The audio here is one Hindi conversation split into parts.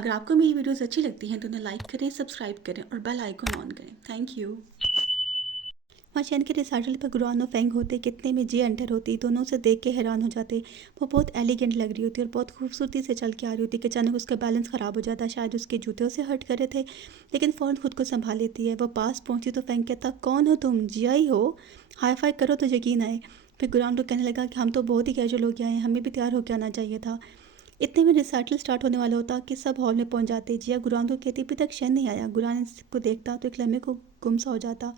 अगर आपको मेरी वीडियोस अच्छी लगती हैं तो उन्हें लाइक करें, सब्सक्राइब करें और बेल आइकन ऑन करें। Thank you. वहाँ चैन के रिसाइटल पर गुरान और फेंग होते, कितने में जी एंटर होती, दोनों से देख के हैरान हो जाते। वो बहुत एलिगेंट लग रही होती और बहुत खूबसूरती से चल के आ रही होती कि अचानक उसका बैलेंस ख़राब हो जाता। शायद उसके जूते उसे हर्ट कर रहे थे, लेकिन फ़ौरन खुद को संभाल लेती है। वो पास पहुँची तो फेंग कहता, कौन हो तुम? जिया ही हो? हाई फाई करो तो यकीन आए। फिर गुरान को कहने लगा कि हम तो बहुत ही कैजुअल हो गए हैं, हमें भी तैयार होकर आना चाहिए था। इतने में रिसाइटल स्टार्ट होने वाला होता कि सब हॉल में पहुंच जाते। जिया गुरान को कहती, अभी तक शन नहीं आया। गुरान इसको देखता तो एक लम्हे को गुम सा हो जाता।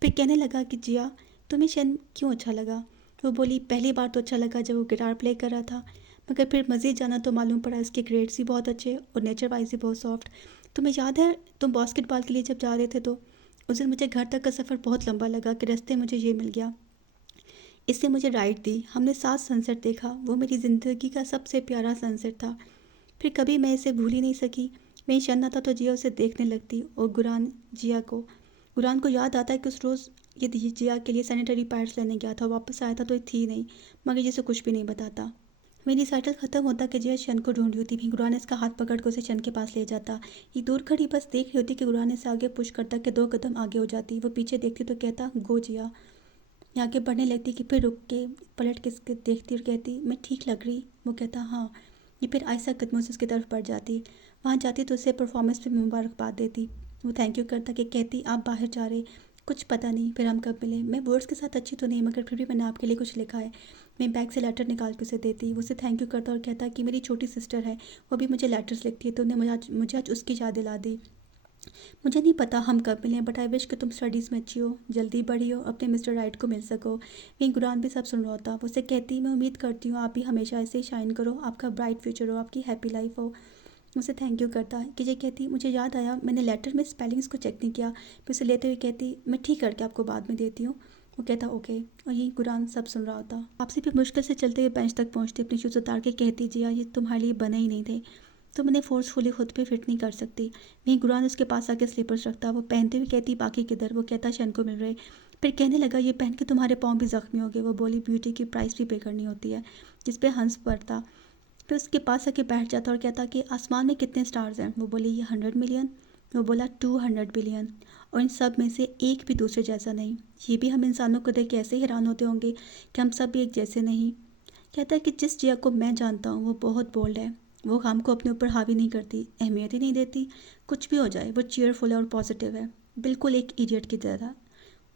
फिर कहने लगा कि जिया, तुम्हें शन क्यों अच्छा लगा? वो बोली, पहली बार तो अच्छा लगा जब वो गिटार प्ले कर रहा था, मगर फिर मज़ीद जाना तो मालूम पड़ा इसके ग्रेड्स भी बहुत अच्छे और नेचर वाइज भी बहुत सॉफ्ट। तुम्हें याद है तुम बास्केटबॉल के लिए जब जा रहे थे तो उस दिन मुझे घर तक का सफ़र बहुत लंबा लगा कि रास्ते मुझे ये मिल गया। इससे मुझे राइड दी, हमने साथ सनसेट देखा, वो मेरी ज़िंदगी का सबसे प्यारा सनसेट था। फिर कभी मैं इसे भूल ही नहीं सकी। मैं शन आता तो जिया उसे देखने लगती और गुरान को याद आता है कि उस रोज़ ये जिया के लिए सैनिटरी पैड्स लेने गया था। वापस आया था तो ये थी नहीं, मगर जिसे कुछ भी नहीं बताता। मेरी साइकिल ख़त्म होता कि जिया शन को ढूंढ रही होती। भी गुरान इसका हाथ पकड़ कर उसे शन के पास ले जाता। ये दूर खड़ी बस देख रही होती कि गुरान इसे आगे पुश करता कि 2 कदम आगे हो जाती। वो पीछे देखती तो कहता, गो जिया। ये आगे बढ़ने लगती कि फिर रुक के पलट के इसके देखती और कहती, मैं ठीक लग रही? वो कहता, हाँ। ये फिर आहिस्ता कदमों से उसकी तरफ बढ़ जाती। वहाँ जाती तो उसे परफॉर्मेंस पे मुबारकबाद देती। वो थैंक यू करता कि कहती, आप बाहर जा रहे, कुछ पता नहीं फिर हम कब मिले। मैं वर्ड्स के साथ अच्छी तो नहीं, मगर फिर भी मैंने आपके लिए कुछ लिखा है। मैं बैग से लेटर निकाल के उसे देती। वो उसे थैंक यू करता और कहता कि मेरी छोटी सिस्टर है, वो भी मुझे लेटर्स लिखती है, तो उन्हें मुझे आज उसकी याद दिला दी। मुझे नहीं पता हम कब मिलें, बट आई विश कि तुम स्टडीज़ में अच्छी हो, जल्दी बड़ी हो, अपने मिस्टर राइट को मिल सको। वहीं गुरान भी सब सुन रहा होता। वो उसे कहती, मैं उम्मीद करती हूँ आप भी हमेशा ऐसे ही शाइन करो, आपका ब्राइट फ्यूचर हो, आपकी हैप्पी लाइफ हो। उसे थैंक यू करता है कि ये कहती, मुझे याद आया मैंने लेटर में स्पेलिंग्स को चेक नहीं किया। फिर उसे लेते हुए कहती, मैं ठीक करके आपको बाद में देती हूँ। वो कहता, ओके। और यही गुरान सब सुन रहा होता। आपसे भी मुश्किल से चलते हुए बेंच तक पहुँचती, अपनी शूज़ उतार के कहती, जिया ये तुम्हारे लिए बने ही नहीं थे, तुम इन्हें फोर्सफुली खुद पे फिट नहीं कर सकती। वहीं गुरान उसके पास आके स्लीपर्स रखता। वो पहनते हुए कहती, बाकी किधर? वो कहता, शन को मिल रहे। फिर कहने लगा, ये पहन के तुम्हारे पाँव भी जख्मी हो गए। वो बोली, ब्यूटी की प्राइस भी पे करनी होती है। जिस पे हंस पड़ता। फिर उसके पास आके बैठ जाता और कहता कि आसमान में कितने स्टार्स हैं? वो बोली, ये 100 मिलियन। वो बोला, 200 बिलियन। और इन सब में से एक भी दूसरे जैसा नहीं। ये भी हम इंसानों को देख के ऐसे हैरान होते होंगे कि हम सब भी एक जैसे नहीं। कहता है कि जिस जिया को मैं जानता हूँ वो बहुत बोल्ड है। वो काम को अपने ऊपर हावी नहीं करती, अहमियत ही नहीं देती। कुछ भी हो जाए वो चीयरफुल है और पॉजिटिव है, बिल्कुल एक इडियट की तरह।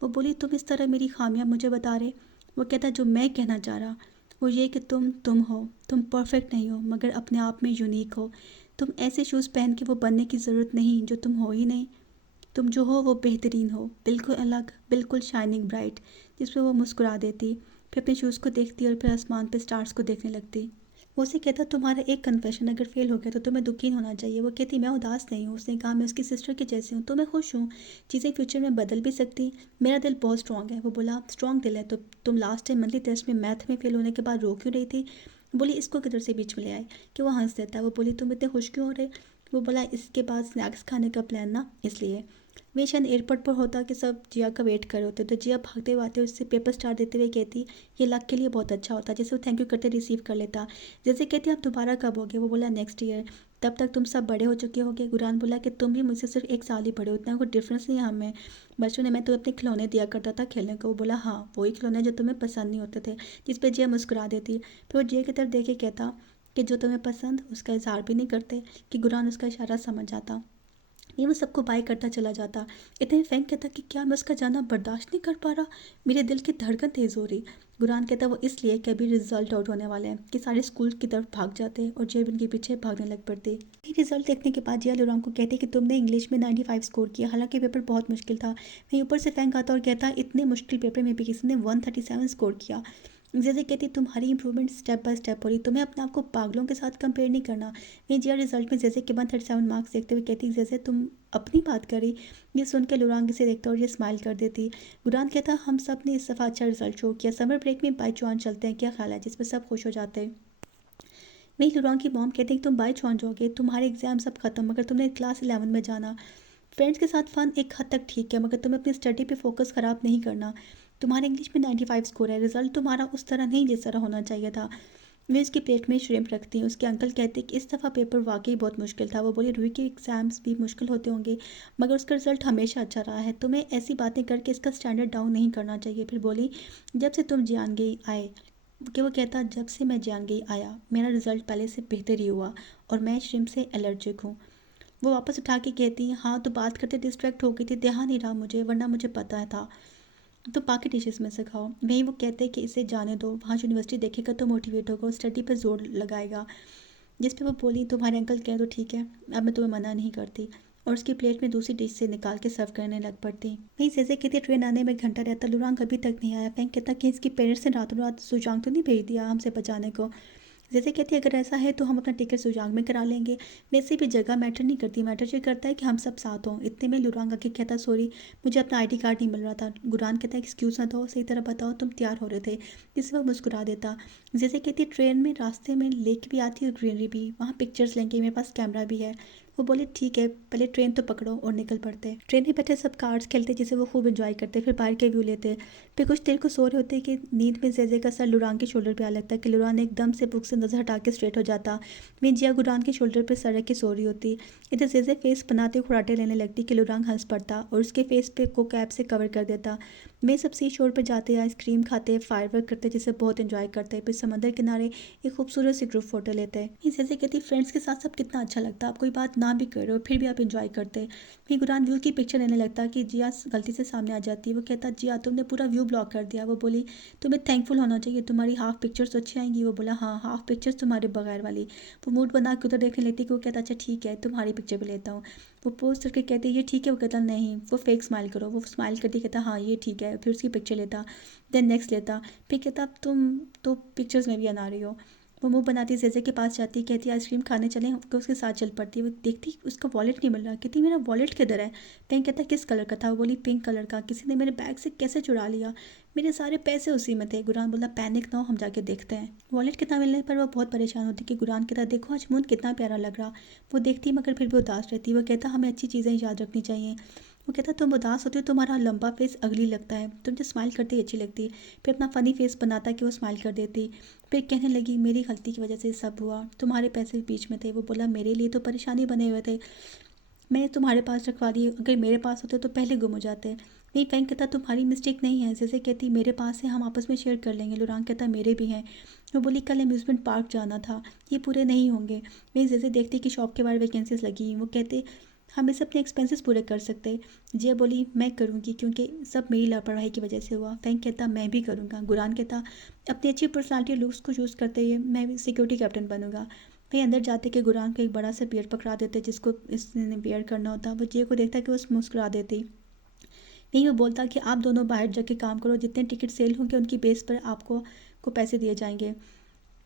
वो बोली, तुम इस तरह मेरी खामियां मुझे बता रहे? वो कहता, जो मैं कहना चाह रहा वो ये कि तुम हो, तुम परफेक्ट नहीं हो, मगर अपने आप में यूनिक हो। तुम ऐसे शूज़ पहन के वो बनने की ज़रूरत नहीं जो तुम हो ही नहीं। तुम जो हो वो बेहतरीन हो, बिल्कुल अलग, बिल्कुल शाइनिंग ब्राइट। जिस पे वो मुस्कुरा देती। फिर अपने शूज़ को देखती और फिर आसमान पे स्टार्स को देखने लगती। वो उसे कहता, तुम्हारा एक कन्फेशन अगर फेल हो गया तो तुम्हें दुखी होना चाहिए। वो कहती, मैं उदास नहीं हूँ। उसने कहा, मैं उसकी सिस्टर के जैसी हूँ तो मैं खुश हूँ। चीज़ें फ्यूचर में बदल भी सकती। मेरा दिल बहुत स्ट्रॉन्ग है। वो बोला, स्ट्रॉन्ग दिल है तो तुम लास्ट टाइम मंथली टेस्ट में मैथ में फेल होने के बाद रो क्यों रही थी? बोली, इसको किधर से बीच में ले आए कि वो हंस देता है। वो बोली, तुम इतने खुश क्यों हो रहे? वो बोला, इसके बाद स्नैक्स खाने का प्लान ना, इसलिए। वे शायद एयरपोर्ट पर होता कि सब जिया का वेट कर रहे होते, तो जिया भागते हुए आते उससे पेपर स्टार देते हुए कहती, ये लक के लिए बहुत अच्छा होता। जैसे वो थैंक यू करते रिसीव कर लेता। जैसे कहती, आप दोबारा कब होगे? वो बोला, नेक्स्ट ईयर। तब तक तुम सब बड़े हो चुके होगे। गुरान बोला कि तुम भी मुझसे सिर्फ 1 साल ही बड़े हो, इतना कोई डिफरेंस नहीं है हमें। बचपन में मैं तुम्हें अपने खिलौने दिया करता था खेलने को। वो बोला, हाँ वही खिलौने जो तुम्हें पसंद नहीं होते थे। जिस पर जिया मुस्कुरा देती। फिर वो जिया की तरफ देखे कहता कि जो तुम्हें पसंद उसका इजहार भी नहीं करते। कि गुरान उसका इशारा समझ जाता। ये वो सबको बाय करता चला जाता। इतने फेंक कहता कि क्या मैं उसका जाना बर्दाश्त नहीं कर पा रहा? मेरे दिल की धड़कन तेज़ हो रही। गुरान कहता, वो इसलिए कि अभी रिजल्ट आउट होने वाले हैं कि सारे स्कूल की तरफ भाग जाते और जेब उनके पीछे भागने लग पड़ती। रिजल्ट देखने के बाद जिया लुरान को कहते कि तुमने इंग्लिश में 95 स्कोर किया, हालांकि पेपर बहुत मुश्किल था। वहीं ऊपर से फेंक आता और कहता, इतने मुश्किल पेपर में भी किसी ने 137 स्कोर किया। जैसे कहती, तुम्हारी इंप्रूवमेंट स्टेप बाय स्टेप हो रही, तुम्हें अपने आप को पागलों के साथ कंपेयर नहीं करना। मैं जिया रिजल्ट में जैसे के 137 मार्क्स देखते हुए कहती, जैसे तुम अपनी बात करी। ये सुन के लुरांग से देखता और ये स्माइल कर देती। गुरान कहता, हम सब ने इस दफ़ा अच्छा रिजल्ट शो किया, समर ब्रेक में बाई चुआन चलते हैं, क्या ख्याल है? जिसमें सब खुश हो जाते हैं। वहीं लुरांग की मॉम कहते हैं, तुम बाई चुआन जाओगे, तुम्हारे एग्जाम सब खत्म, मगर तुमने क्लास 11 में जाना। फ्रेंड्स के साथ फ़न एक हद तक ठीक है, मगर तुम्हें अपनी स्टडी पे फोकस ख़राब नहीं करना। तुम्हारे इंग्लिश में 95 स्कोर है, रिजल्ट तुम्हारा उस तरह नहीं जिस तरह होना चाहिए था। वे उसकी प्लेट में श्रिम्प रखती हैं। उसके अंकल कहते कि इस दफ़ा पेपर वाकई बहुत मुश्किल था। वो बोली रूही के एग्ज़ाम्स भी मुश्किल होते होंगे मगर उसका रिजल्ट हमेशा अच्छा रहा है, तुम्हें ऐसी बातें करके इसका स्टैंडर्ड डाउन नहीं करना चाहिए। फिर बोली जब से तुम जान गई आए कि वो कहता जब से मैं जान गई आया मेरा रिजल्ट पहले से बेहतर ही हुआ और मैं श्रिम्प से एलर्जिक हूँ। वो वापस उठा के कहती हाँ तो बात करते डिस्ट्रैक्ट हो गई थी, ध्यान नहीं रहा मुझे, वरना मुझे पता था। तो बाकी डिशेस में से खाओ। वहीं वो कहते हैं कि इसे जाने दो, वहाँ यूनिवर्सिटी देखेगा तो मोटिवेट होगा और स्टडी पर जोर लगाएगा। जिस पे वो बोली तुम्हारे अंकल कहें तो ठीक है, अब मैं तुम्हें मना नहीं करती। और उसकी प्लेट में दूसरी डिश से निकाल के सर्व करने लग पड़ती। वहीं जैसे कहती ट्रेन आने में घंटा रहता, लुरांग अभी तक नहीं आया। फैंक कहता कि इसकी पेरेंट्स ने रातों रात सुजांग तो नहीं भेज दिया हमसे बचाने को। जैसे कहती अगर ऐसा है तो हम अपना टिकट सुजांग में करा लेंगे, वैसे भी जगह मैटर नहीं करती, मैटर ये करता है कि हम सब साथ हों। इतने में लुरांग आके कहता सॉरी मुझे अपना आईडी कार्ड नहीं मिल रहा था। गुरान कहता है एक्सक्यूज़ ना दो, सही तरह बताओ तुम तैयार हो रहे थे। जिससे वो मुस्कुरा देता। जैसे कहती ट्रेन में रास्ते में लेक भी आती है और ग्रीनरी भी, वहाँ पिक्चर्स लेंगे, मेरे पास कैमरा भी है। वो बोले ठीक है पहले ट्रेन तो पकड़ो और निकल पड़ते। ट्रेन में बैठे सब कार्ड्स खेलते जिसे वो खूब इंजॉय करते, फिर बाहर के व्यू लेते। फिर कुछ देर को सो रहे होते कि नींद में जेजे का सर लुरान के शोल्डर पे आ लगता कि लुरान एकदम से बुक से नज़र हटा के स्ट्रेट हो जाता। मैं जिया गुरान के शोल्डर पर सर रख के सो रही होती। इधर जेजे फेस बनाते खुराटे लेने लगती कि लुरान हंस पड़ता और उसके फेस पे को कैप से कवर कर देता। मैं सब सी शोर पर जाते, आइसक्रीम खाते, फायरवर्क करते जिसे बहुत इंजॉय करते। फिर समंदर किनारे एक खूबसूरत सी ग्रुप फोटो लेते हैं। ये जैसे कहती फ्रेंड्स के साथ सब कितना अच्छा लगता, आप कोई बात ना भी कर रहे हो फिर भी आप इंजॉय करते। फिर गुरान व्यू की पिक्चर लेने लगता कि जिया गलती से सामने आ जाती। वो कहता जिया तुमने पूरा व्यू ब्लॉक कर दिया। वो बोली तुम्हें थैंकफुल होना चाहिए, तुम्हारी हाफ पिक्चर्स तो अच्छी आएंगी। वो बोला हाँ हाफ पिक्चर्स तुम्हारे बगैर वाली। वो मूड बना के उधर देखने लगती कि वो कहता अच्छा ठीक है तुम्हारी पिक्चर भी लेता हूँ। वो पोज करके कहते ये ठीक है। वो कहता नहीं, वो फेक स्माइल करो। वो स्माइल करती कहता हाँ ये ठीक है। फिर उसकी पिक्चर लेता, देन नेक्स्ट लेता। फिर कहता अब तुम तो पिक्चर्स में भी बना रही हो। वो मुंह बनाती जेजे के पास जाती, कहती आइसक्रीम खाने चलें, उसके साथ चल पड़ती। वो देखती उसका वॉलेट नहीं मिल रहा, कहती मेरा वॉलेट किधर है। पेन कहता किस कलर का था। वो बोली पिंक कलर का, किसी ने मेरे बैग से कैसे चुरा लिया, मेरे सारे पैसे उसी में थे। गुरान बोला पैनिक ना हो हम जाके देखते हैं। वॉलेट कितना मिलने पर वो बहुत परेशान होती कि गुरान कहता देखो आज मून कितना प्यारा लग रहा। वो देखती मगर फिर भी उदास रहती। वो कहता हमें अच्छी चीज़ें याद रखनी चाहिए। वो कहता तुम उदास होती हो, तुम्हारा लंबा फेस अगली लगता है, तुम जो स्माइल करती अच्छी लगती। फिर अपना फ़नी फेस बनाता कि वो स्माइल कर देती। फिर कहने लगी मेरी गलती की वजह से सब हुआ, तुम्हारे पैसे बीच में थे। वो बोला मेरे लिए तो परेशानी बने हुए थे, मैं तुम्हारे पास रखवा दी, अगर मेरे पास होते तो पहले गुम हो जाते। नहीं फैंक कहता तुम्हारी मिस्टेक नहीं है। जैसे कहती मेरे पास है हम आपस में शेयर कर लेंगे। लुरांग कहता मेरे भी हैं। वो बोली कल अम्यूज़मेंट पार्क जाना था, ये पूरे नहीं होंगे। मैं जैसे देखती कि शॉप के बाहर वैकेंसीज लगी। वो कहते हम इसे अपने एक्सपेंसेस पूरे कर सकते। जिया बोली मैं करूँगी क्योंकि सब मेरी लापरवाही की वजह से हुआ। फैंक कहता मैं भी करूँगा। गुरान कहता अपनी अच्छी पर्सनालिटी और लुक्स को यूज़ करते हुए मैं भी सिक्योरिटी कैप्टन बनूंगा। वहीं अंदर जाते कि गुरान को एक बड़ा सा बियर पकड़ा देते जिसको इसने बियर करना होता। वो जिया को देखता कि वो मुस्कुरा देती। नहीं वो बोलता कि आप दोनों बाहर जाके काम करो, जितने टिकट सेल होंगे उनकी बेस पर आपको को पैसे दिए जाएंगे।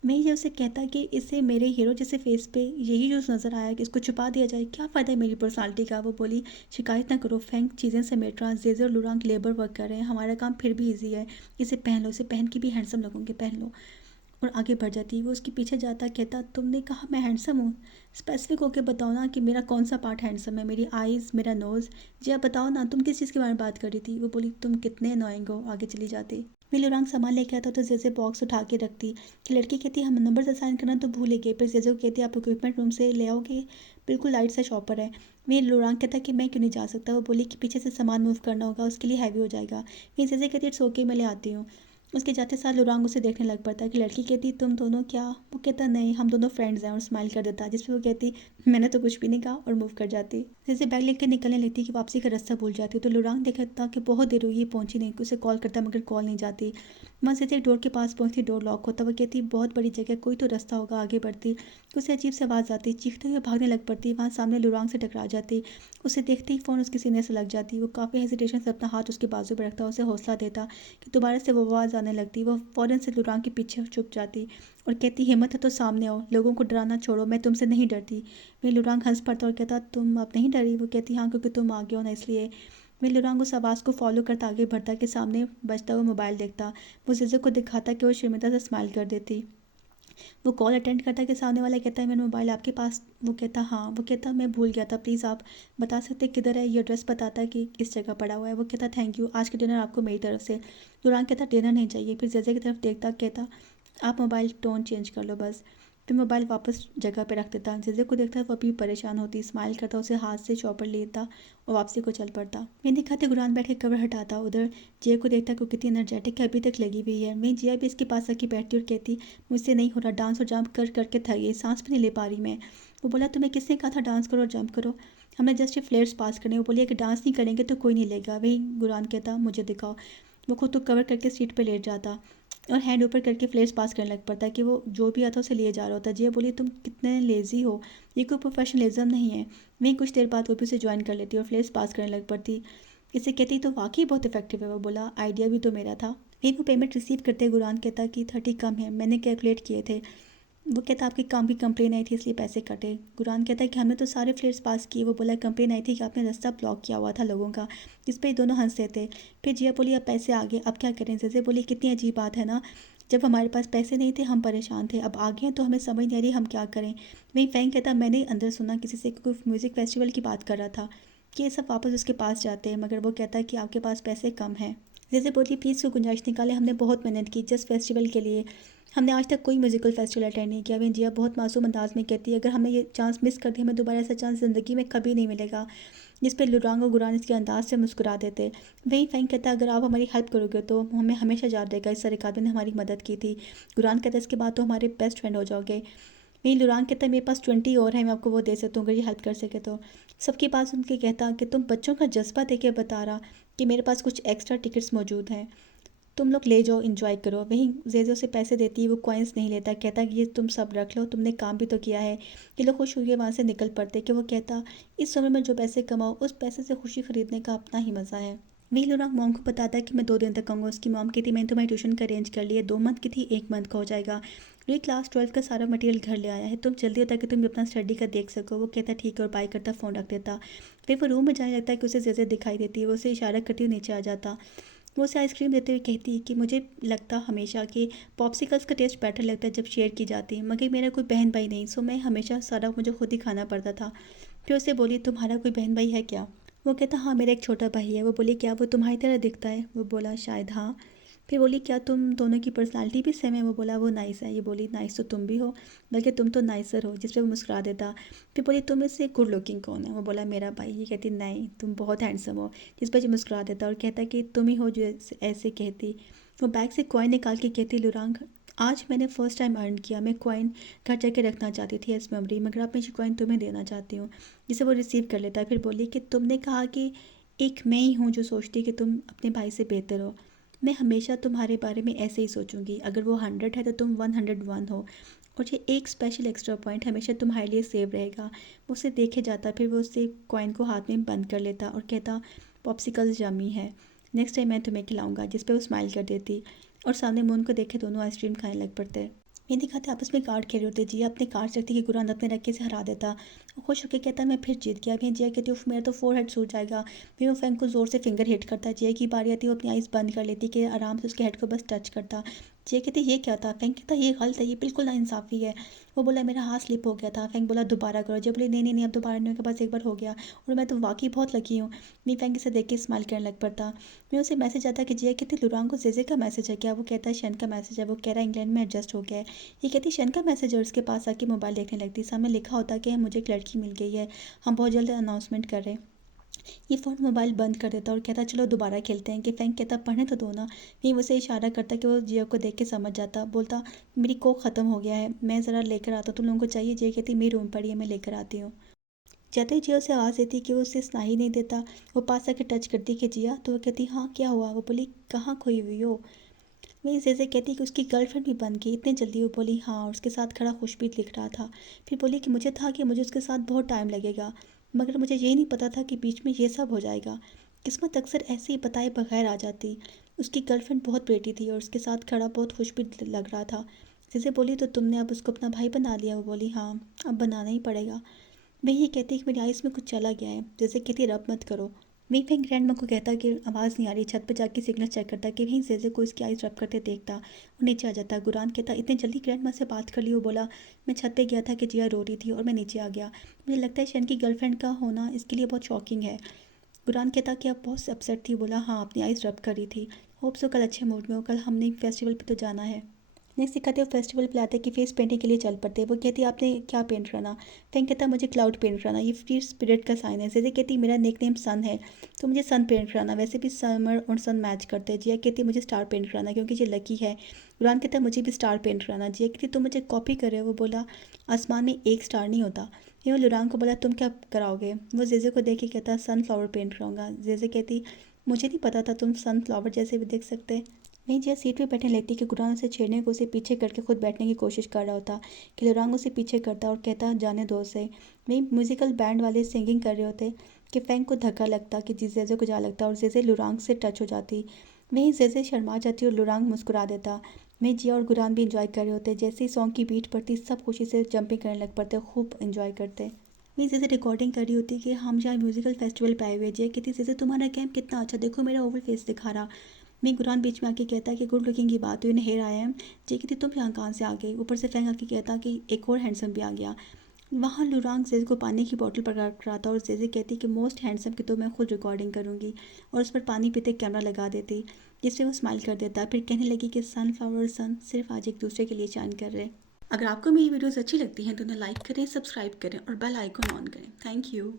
मैं ये उसे कहता कि इससे मेरे हीरो जैसे फेस पे यही जो नज़र आया कि इसको छुपा दिया जाए, क्या फ़ायदा है मेरी पर्सनालिटी का। वो बोली शिकायत ना करो फैंक, चीज़ें समेट रहा, जेजे और लुरांग लेबर वर्क कर रहे हैं, हमारा काम फिर भी ईजी है, इसे पहन लो, इसे पहन के भी हैंडसम लगोगे, पहन लो। और आगे बढ़ जाती। वो उसके पीछे जाता कहता तुमने कहा मैं हैंडसम हूँ, स्पेसिफिक होके बताओ ना कि मेरा कौन सा पार्ट हैंडसम है, मेरी आईज़, मेरा नोज़। जी आप बताओ ना तुम किस चीज़ के बारे में बात कर रही थी। वो बोली तुम कितने अनोइंग हो। आगे चली जाती। मिलोरांग सामान लेके आता तो जेजे बॉक्स उठा के रखती कि लड़की कहती हम नंबर असाइन करना तो भूल गए। फिर जेजे को कहती आप इक्विपमेंट रूम से ले आओगे, बिल्कुल लाइट सा शॉपर है। मैं लोरांग कहता कि मैं क्यों नहीं जा सकता। वो बोली कि पीछे से सामान मूव करना होगा, उसके लिए हैवी हो जाएगा। मैं जेजे कहती इट्स ओके मैं ले आती हूँ। उसके जाते साथ लुरांग उसे देखने लग पड़ता कि लड़की कहती तुम दोनों क्या। वो कहता नहीं हम दोनों फ्रेंड्स हैं और स्माइल कर देता, जिस पर वो कहती मैंने तो कुछ भी नहीं कहा और मूव कर जाती। जैसे बैग लेकर निकलने लगती कि वापसी का रास्ता भूल जाती तो लुरांग देखता कि बहुत देर हुई पहुंची नहीं, उसे कॉल करता मगर कॉल नहीं जाती। वहाँ से एक डोर के पास पहुंचती, डोर लॉक होता। वो कहती बहुत बड़ी जगह, कोई तो रास्ता होगा। आगे बढ़ती उसे अजीब से आवाज़ आती, चीखते हुए भागने लग पड़ती। वहाँ सामने लुरांग से टकरा जाती, उसे देखते ही फ़ोन उसके सीने से लग जाती। वो काफ़ी हेजिटेशन से अपना हाथ उसके बाजू पर रखता, उसे हौसला देता कि दोबारा से वो आवाज़ आने लगती। वो फ़ौरन से लुरांग के पीछे छुप जाती और कहती हिम्मत है तो सामने आओ, लोगों को डराना छोड़ो, मैं तुमसे नहीं डरती। मैं लुरांग हंस पड़ता और कहता तुम अब नहीं डरी। वो कहती हाँ क्योंकि तुम आगे हो ना इसलिए। मैं लुरांग उस आवाज़ को फॉलो करता आगे बढ़ता कि सामने बजता हुआ मोबाइल देखता। वो जीजू को दिखाता कि वो शर्मिंदा से स्माइल कर देती। वो कॉल अटेंड करता कि सामने वाला कहता है मेरा मोबाइल आपके पास। वो कहता हाँ। वो कहता मैं भूल गया था, प्लीज़ आप बता सकते किधर है। ये एड्रेस बताता है कि किस जगह पड़ा हुआ है। वो कहता थैंक यू, आज का डिनर आपको मेरी तरफ से। लुरांग कहता डिनर नहीं चाहिए। फिर जैसे की तरफ देखता कहता आप मोबाइल टोन चेंज कर लो बस। फिर मोबाइल वापस जगह पे रख देता। जिसे को देखता वो अभी परेशान होती, स्माइल करता, उसे हाथ से चॉपर लेता और वापसी को चल पड़ता। मैं दिखाते गुरान बैठ के कवर हटाता। उधर जिया को देखता कि वो कितनी एनर्जेटिक है, अभी तक लगी हुई है। मैं जिया भी इसके पास आके बैठती और कहती मुझसे नहीं हो रहा, डांस और जंप कर करके थक गई, सांस भी नहीं ले पा रही मैं। वो बोला तुम्हें किसने कहा था डांस करो और जंप करो, हमने जस्ट ये फ्लेयर्स पास करने। वो बोली कि डांस नहीं करेंगे तो कोई नहीं लेगा। वही गुरान कहता मुझे दिखाओ। वो खुद तो कवर करके सीट पे लेट जाता और हैंड ऊपर करके फ्लेयर्स पास करने लग पड़ता कि वो जो भी आता उसे लिए जा रहा होता। जिया बोली तुम कितने लेज़ी हो, ये कोई प्रोफेशनलिज्म नहीं है। वहीं कुछ देर बाद वो भी उसे ज्वाइन कर लेती और फ्लेयर्स पास करने लग पड़ती। इसे कहती तो वाकई बहुत इफेक्टिव है। वो बोला आइडिया भी तो मेरा था। फिर वो पेमेंट रिसीव करते गुरान कहता कि 30 कम है, मैंने कैलकुलेट किए थे। वो कहता आपकी काम की कंप्लेन आई थी इसलिए पैसे कटे। गुरान कहता है कि हमने तो सारे फ्लेयर्स पास किए। वो बोला कंप्लेन आई थी कि आपने रास्ता ब्लॉक किया हुआ था लोगों का, जिस पे दोनों हंसते थे। फिर जिया बोली अब पैसे आ गए, अब क्या करें। जैसे बोली कितनी अजीब बात है ना, जब हमारे पास पैसे नहीं थे हम परेशान थे, अब आ गए हैं तो हमें समझ नहीं आ रही हम क्या करें। वहीं फैंग कहता मैंने अंदर सुना किसी से कोई म्यूज़िक फेस्टिवल की बात कर रहा था कि ये सब वापस उसके पास जाते हैं, मगर वो कहता है कि आपके पास पैसे कम हैं। जैसे बोली प्लीज़ कोई गुंजाइश निकाले, हमने बहुत मेहनत की जस्ट फेस्टिवल के लिए, हमने आज तक कोई म्यूजिकल फेस्टिवल अटेंड नहीं किया। वहीं जिया बहुत मासूम अंदाज में कहती है अगर हमने ये चांस मिस कर दिया हमें दोबारा ऐसा चांस ज़िंदगी में कभी नहीं मिलेगा। जिस पे लुरांग और गुरान इसके अंदाज से मुस्कुरा देते। वहीं फैंग कहता अगर आप हमारी हेल्प करोगे तो हमें हमेशा याद रहेगा इस सरकार ने हमारी मदद की थी। गुरान कहता इसके बाद तो हमारे बेस्ट फ्रेंड हो जाओगे। वहीं लुरांग कहता मेरे पास 20 और है, मैं आपको वो दे सकता हूँ अगर ये हेल्प कर सके तो। सबकी बात सुन के कहता कि तुम बच्चों का जज्बा दे के बता रहा कि मेरे पास कुछ एक्स्ट्रा टिकट्स मौजूद हैं, तुम लोग ले जाओ इंजॉय करो। वहीं जेजे उसे पैसे देती है, वो कॉइन्स नहीं लेता, कहता कि ये तुम सब रख लो, तुमने काम भी तो किया है। ये लोग खुश हुए वहाँ से निकल पड़ते कि वो कहता इस समय में जो पैसे कमाओ उस पैसे से खुशी खरीदने का अपना ही मज़ा है। वही लोग मॉम को बताता है कि मैं 2 दिन तक आऊँगा। उसकी मॉम कहती मैंने तुम्हारी ट्यूशन का अरेंज कर लिया, 2 मंथ की थी 1 मंथ का हो जाएगा। ये क्लास 12 का सारा मटेरियल घर ले आया है, तुम जल्दी ताकि तुम अपना स्टडी का देख सको। वो कहता ठीक है और बाय करता फ़ोन रख देता। फिर वो रूम में जाने लगता है कि उसे जेजे दिखाई देती है, वो उसे इशारा करती हुई नीचे आ जाता। वो उसे आइसक्रीम देते हुए कहती है कि मुझे लगता हमेशा कि पॉप्सिकल्स का टेस्ट बेटर लगता है जब शेयर की जाती है, मगर मेरा कोई बहन भाई नहीं, सो मैं हमेशा सारा मुझे खुद ही खाना पड़ता था। फिर उसे बोली तुम्हारा कोई बहन भाई है क्या। वो कहता हाँ मेरा एक छोटा भाई है। वो बोली क्या वो तुम्हारी तरह दिखता है। वो बोला शायद हाँ। फिर बोली क्या तुम दोनों की पर्सनालिटी भी सेम है। वो बोला वो नाइस है। ये बोली नाइस तो तुम भी हो, बल्कि तुम तो नाइसर हो। जिस पर वो मुस्कुरा देता। फिर बोली तुम इससे गुड लुकिंग कौन है। वो बोला मेरा भाई। ये कहती नहीं तुम बहुत हैंडसम हो। जिस पर जो मुस्कुरा देता और कहता कि तुम ही हो जो ऐसे कहती। वो बैग से कॉइन निकाल के कहती लुरांग आज मैंने फर्स्ट टाइम अर्न किया, मैं कॉइन घर जाके रखना चाहती थी एज मेमोरी, मगर अब मैं ये कॉइन तुम्हें देना चाहती हूँ। जिसे वो रिसीव कर लेता है। फिर बोली कि तुमने कहा कि एक मैं ही हूँ जो सोचती कि तुम अपने भाई से बेहतर हो, मैं हमेशा तुम्हारे बारे में ऐसे ही सोचूंगी। अगर वो 100 है तो तुम 101 हो, और ये एक स्पेशल एक्स्ट्रा पॉइंट हमेशा तुम्हारे लिए सेव रहेगा। वो उसे देखे जाता, फिर वो उससे कॉइन को हाथ में बंद कर लेता और कहता पॉप्सिकल्स यम्मी है, नेक्स्ट टाइम मैं तुम्हें खिलाऊंगा। जिस पे वो स्माइल कर देती और सामने मून को देखे दोनों आइसक्रीम खाने लग पड़ते। ये दिखाते आपस में कार्ड खेल होते। जिया अपने कार्ड रखती कि गुरान अपने रखे से हरा देता। वो खुश होकर कहता मैं फिर जीत गया। फिर जिया कहती उफ मेरा तो 4 हेड सूट जाएगा। फिर वो फैंक को जोर से फिंगर हिट करता है। जिया की बारी आती है, वो अपनी आइज़ बंद कर लेती कि आराम से उसके हेड को बस टच करता। जिया कहती ये क्या था। फैंक कहता ये गलत है, ये बिल्कुल नाइंसाफ़ी है। वो बोला मेरा हाथ स्लिप हो गया था। फैंक बोला दोबारा करो। जिया बोली नहीं नहीं नहीं अब दोबारा नहीं, के पास एक बार हो गया और मैं तो वाकई बहुत लकी हूँ। मैं फैंक इसे देख के स्माइल करने लग पड़ता। मैं उसे मैसेज आता कि जिया कहती लुरांग को जेजे का मैसेज है क्या। वो कहता है शन का मैसेज है। वो कह रहा है इंग्लैंड में एडजस्ट हो गया है। ये कहती शन का मैसेज और उसके पास आके मोबाइल देखने लगती। सामने लिखा होता कि मुझे एक लड़की मिल गई है, हम बहुत जल्द अनाउंसमेंट कर रहे हैं। ये फ़ोन मोबाइल बंद कर देता और कहता चलो दोबारा खेलते हैं। कि फैंक कहता पढ़ने तो दो ना। फिर उसे इशारा करता कि वो जियो को देख के समझ जाता। बोलता मेरी कोक ख़त्म हो गया है, मैं ज़रा लेकर आता हूँ, तुम लोगों को चाहिए। जियो कहती मेरी रूम पड़ी है मैं लेकर आती हूँ। जाते ही जिया उसे आवाज़ देती कि वो उसे सुना ही नहीं देता। वो पास आके टच करती कि जिया, तो वो कहती हाँ क्या हुआ। वो बोली कहाँ खोई हुई हो। वही जैसे कहती कि उसकी गर्लफ्रेंड भी बन गई इतनी जल्दी। वो बोली हाँ, और उसके साथ खड़ा खुशबीत लिख रहा था। फिर बोली कि मुझे था कि मुझे उसके साथ बहुत टाइम लगेगा, मगर मुझे ये नहीं पता था कि बीच में ये सब हो जाएगा। किस्मत अक्सर ऐसे ही बताए बगैर आ जाती। उसकी गर्लफ्रेंड बहुत बेटी थी और उसके साथ खड़ा बहुत खुशबीत लग रहा था। जैसे बोली तो तुमने अब उसको अपना भाई बना लिया। वो बोली हाँ अब बनाना ही पड़ेगा। मैं ये कहती कि मेरी आइज़ में कुछ चला गया है। जैसे कहती रब मत करो। मैं फिर ग्रैंड माँ को कहता कि आवाज़ नहीं आ रही। छत पर जाके सिग्नल चेक करता कि वहीं जेजे को इसकी आइज़ रब करते देखता और नीचे आ जाता। गुरान कहता इतने जल्दी ग्रैंड माँ से बात कर ली। वो बोला मैं छत पे गया था कि जिया रो रही थी और मैं नीचे आ गया। मुझे लगता है शन की गर्लफ्रेंड का होना इसके लिए बहुत शॉकिंग है। गुरान कहता कि आप बहुत अपसेट थी। बोला हाँ अपनी आइज़ रब कर रही थी। होप सो कल अच्छे मूड में हो, कल हमने फेस्टिवल पे तो जाना है। नेक्स्ट दिखाते हैं फेस्टिवल पे आते हैं कि फेस पेंटिंग के लिए चल पड़ते हैं। वो कहती है आपने क्या पेंट करना। फैंग कहता है मुझे क्लाउड पेंट करना, ये फ्री स्पिरिट का साइन है। जैसे कहती मेरा निक नेम सन है तो मुझे सन पेंट कराना, वैसे भी समर और सन मैच करते हैं। जिया कहती है मुझे स्टार पेंट कराना क्योंकि ये लकी है। गुरान कहता है मुझे भी स्टार पेंट कराना। जिया कहती तुम मुझे कॉपी कर रहे हो। वो बोला आसमान में एक स्टार नहीं होता। ये लुरांग को बोला तुम क्या कराओगे। वो जेजे को देख के कहता सनफ्लावर पेंट कराऊंगा। जेजे कहती मुझे नहीं पता था तुम सनफ्लावर जैसे भी देख सकते। वहीं जिया सीट पे बैठने लगती कि गुरान उसे छेड़ने को उसे पीछे करके खुद बैठने की कोशिश कर रहा होता कि लुरांग उसे पीछे करता और कहता जाने दो उसे। वहीं म्यूजिकल बैंड वाले सिंगिंग कर रहे होते कि फैंग को धक्का लगता कि जेजे को जा लगता और जेजे लुरांग से टच हो जाती। वहीं जेजे शर्मा जाती और लुरांग मुस्कुरा देता। वहीं जिया और गुरान भी इंजॉय कर रहे होते। जैसे ही सॉन्ग की बीट पड़ती सब खुशी से जंपिंग करने लग पड़ते, खूब इंजॉय करते। वहीं जैसे रिकॉर्डिंग कर रही होती कि हम जहाँ म्यूजिकल फेस्टिवल पे आए हुए। जिया कहती जैसे तुम्हारा कैंप कितना अच्छा, देखो मेरा ओवल फेस दिखा रहा। मैं गुरान बीच में आके कहता है कि गुड लुकिंग की बात हुई, हेयर आया है। जी कहती तुम यहाँ कहाँ से आ गए। ऊपर से फैंग आके कहता कि एक और हैंडसम भी आ गया। वहाँ लुरांग जेजे को पानी की बोतल पकड़ा रहा था और जेजे कहती कि मोस्ट हैंडसम की तो मैं खुद रिकॉर्डिंग करूँगी और उस पर पानी पीते कैमरा लगा देती, जिससे वो स्माइल कर देता। फिर कहने लगी कि सनफ्लावर और सन सिर्फ आज एक दूसरे के लिए चाइन कर रहे। अगर आपको मेरी वीडियोस अच्छी लगती हैं तो उन्हें लाइक करें, सब्सक्राइब करें और बेल आइकन ऑन करें। Thank you.